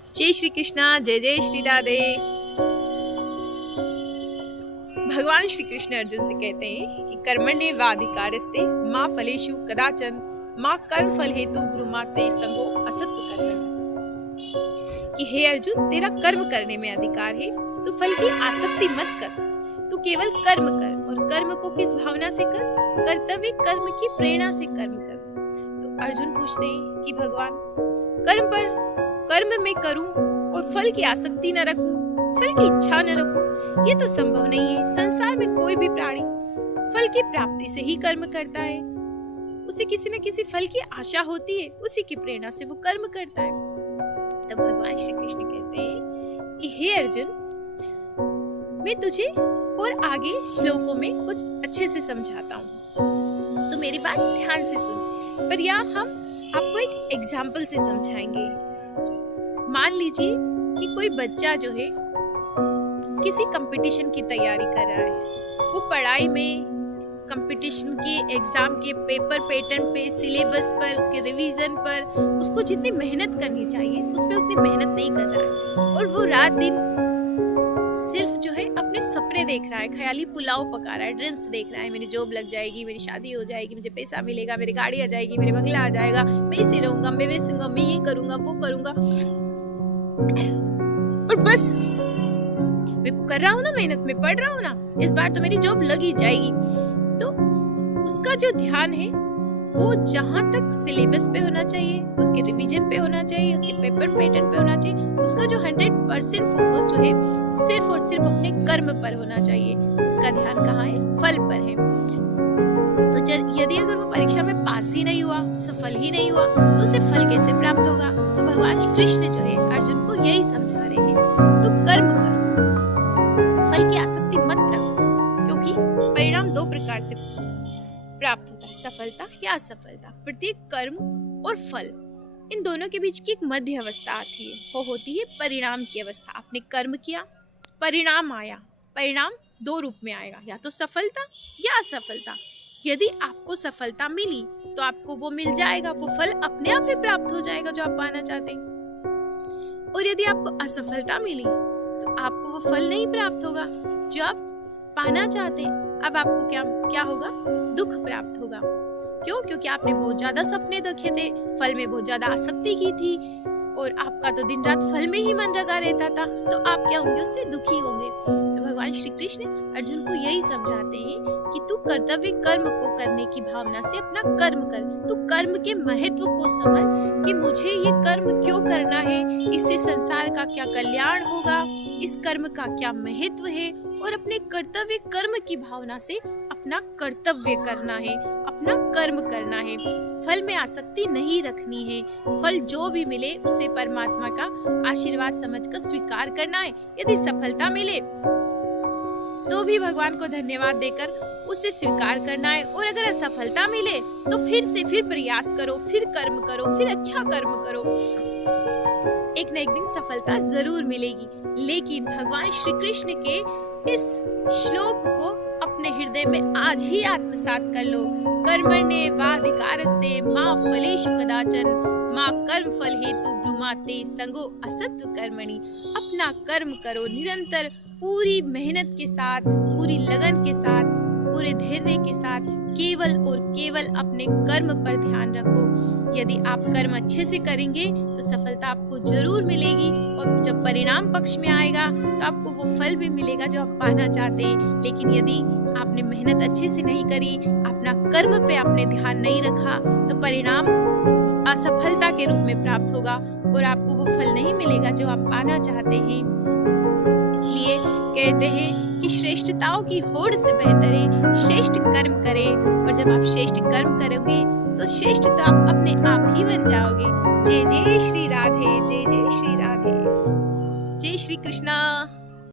जय श्री कृष्णा, जय जय श्री राधे। भगवान श्री कृष्ण अर्जुन से कहते हैं कि कर्मण्येवाधिकारस्ते मा फलेषु कदाचन मा कर्म फल हेतु ब्रूमाते संगो असत्व कर्मणि। कि हे अर्जुन, तेरा कर्म करने में अधिकार है, तू फल की आसक्ति मत कर, तू केवल कर्म कर। और कर्म को किस भावना से कर? कर्तव्य कर्म की प्रेरणा से कर्म कर। तो अर्जुन पूछते हैं कि भगवान, कर्म में करूं और फल की आसक्ति न रखूं, फल की इच्छा न रखूं, ये तो संभव नहीं है। संसार में कोई भी प्राणी फल की प्राप्ति से ही कर्म करता है। उसे किसी न किसी फल की आशा होती है, उसी की प्रेरणा से वो कर्म करता है। तब भगवान श्री कृष्ण कहते हैं कि हे अर्जुन, मैं तुझे और आगे श्लोकों में कुछ अच्छे से समझाता हूँ, तो मेरी बात ध्यान से सुन। पर यहाँ हम आपको एक एग्जाम्पल से समझाएंगे। मान लीजिए कि कोई बच्चा जो है किसी कंपटीशन की तैयारी कर रहा है। वो पढ़ाई में कंपटीशन के एग्जाम के पेपर पैटर्न पे, सिलेबस पर, उसके रिवीजन पर उसको जितनी मेहनत करनी चाहिए उस पर उतनी मेहनत नहीं कर रहा है। और वो रात दिन सिर्फ जो है अपने सपने देख रहा है, ख्याली पुलाव पका रहा है, ड्रीम्स देख रहा है। मेरी जॉब लग जाएगी, मेरी शादी हो जाएगी, मुझे पैसा मिलेगा, मेरी गाड़ी आ जाएगी, मेरे बंगला आ जाएगा, मैं इसे रहूंगा, मैं वैसे रहूंगा, मैं ये करूंगा, वो करूंगा। और बस मैं कर रहा हूँ ना, मेहनत में पढ़ रहा हूँ ना, इस बार तो मेरी जॉब लग ही जाएगी। तो उसका जो ध्यान है वो जहां तक सिलेबस पे होना चाहिए, उसके रिवीजन पे होना चाहिए, उसके पेपर पैटर्न पे होना चाहिए। उसका जो 100% फोकस जो है सिर्फ और सिर्फ अपने कर्म पर होना चाहिए। उसका ध्यान कहाँ है? फल पर है। तो यदि अगर वो परीक्षा में पास ही नहीं हुआ, सफल ही नहीं हुआ, तो उसे फल कैसे प्राप्त होगा? तो भगवान कृष्ण जो है अर्जुन को यही समझा रहे हैं, तो कर्म कर, फल की आसक्ति मत रख, क्योंकि परिणाम दो प्रकार से प्राप्त होता है, सफलता या असफलता। प्रत्येक कर्म और फल, इन दोनों के बीच की एक मध्य अवस्था आती है, वो होती है परिणाम की अवस्था। आपने कर्म किया, परिणाम आया। परिणाम दो रूप में आएगा, या तो सफलता या असफलता। यदि आपको सफलता मिली तो आपको वो मिल जाएगा, वो फल अपने आप ही प्राप्त हो जाएगा जो आप पाना चाहते हैं। और यदि आपको असफलता मिली तो आपको वो फल नहीं प्राप्त होगा जो आप पाना चाहते हैं। अब आपको क्या होगा? दुख प्राप्त होगा। क्यों? क्योंकि आपने बहुत ज्यादा सपने देखे थे, फल में बहुत ज्यादा आसक्ति की थी, और आपका तो दिन रात फल में ही मन लगा रहता था, तो आप क्या होंगे? उससे दुखी होंगे। तो भगवान श्री कृष्ण अर्जुन को यही समझाते हैं कि तू कर्तव्य कर्म को करने की भावना से अपना कर्म कर। तू कर्म के महत्व को समझ कि मुझे ये कर्म क्यों करना है, इससे संसार का क्या कल्याण होगा, इस कर्म का क्या महत्व है, और अपने कर्तव्य कर्म की भावना से अपना कर्तव्य करना है, अपना कर्म करना है। फल में आसक्ति नहीं रखनी है। फल जो भी मिले उसे परमात्मा का आशीर्वाद समझकर स्वीकार करना है। यदि सफलता मिले तो भी भगवान को धन्यवाद देकर उसे स्वीकार करना है, और अगर असफलता मिले तो फिर प्रयास करो, फिर कर्म करो, फिर अच्छा कर्म करो। एक न एक दिन सफलता जरूर मिलेगी। लेकिन भगवान श्री कृष्ण के इस श्लोक को अपने हृदय में आज ही आत्मसात कर लो। कर्मण्येवाधिकारस्ते मा फलेषु कदाचन मा कर्म फल हेतु ब्रूमाते संगो असत्व कर्मणि। अपना कर्म करो निरंतर, पूरी मेहनत के साथ, पूरी लगन के साथ, पूरे धैर्य के साथ, केवल और केवल अपने कर्म पर ध्यान रखो। यदि आप कर्म अच्छे से करेंगे तो सफलता आपको जरूर मिलेगी, और जब परिणाम पक्ष में आएगा तो आपको वो फल भी मिलेगा जो आप पाना चाहते हैं। लेकिन यदि आपने मेहनत अच्छे से नहीं करी, अपना कर्म पे आपने ध्यान नहीं रखा, तो परिणाम असफलता के रूप में प्राप्त होगा, और आपको वो फल नहीं मिलेगा जो आप पाना चाहते हैं। इसलिए कहते हैं कि श्रेष्ठताओं की होड़ से बेहतर है श्रेष्ठ कर्म करें, और जब आप श्रेष्ठ कर्म करोगे तो श्रेष्ठ तो आप अपने आप ही बन जाओगे। जय जय श्री राधे, जय जय श्री राधे, जय श्री कृष्णा।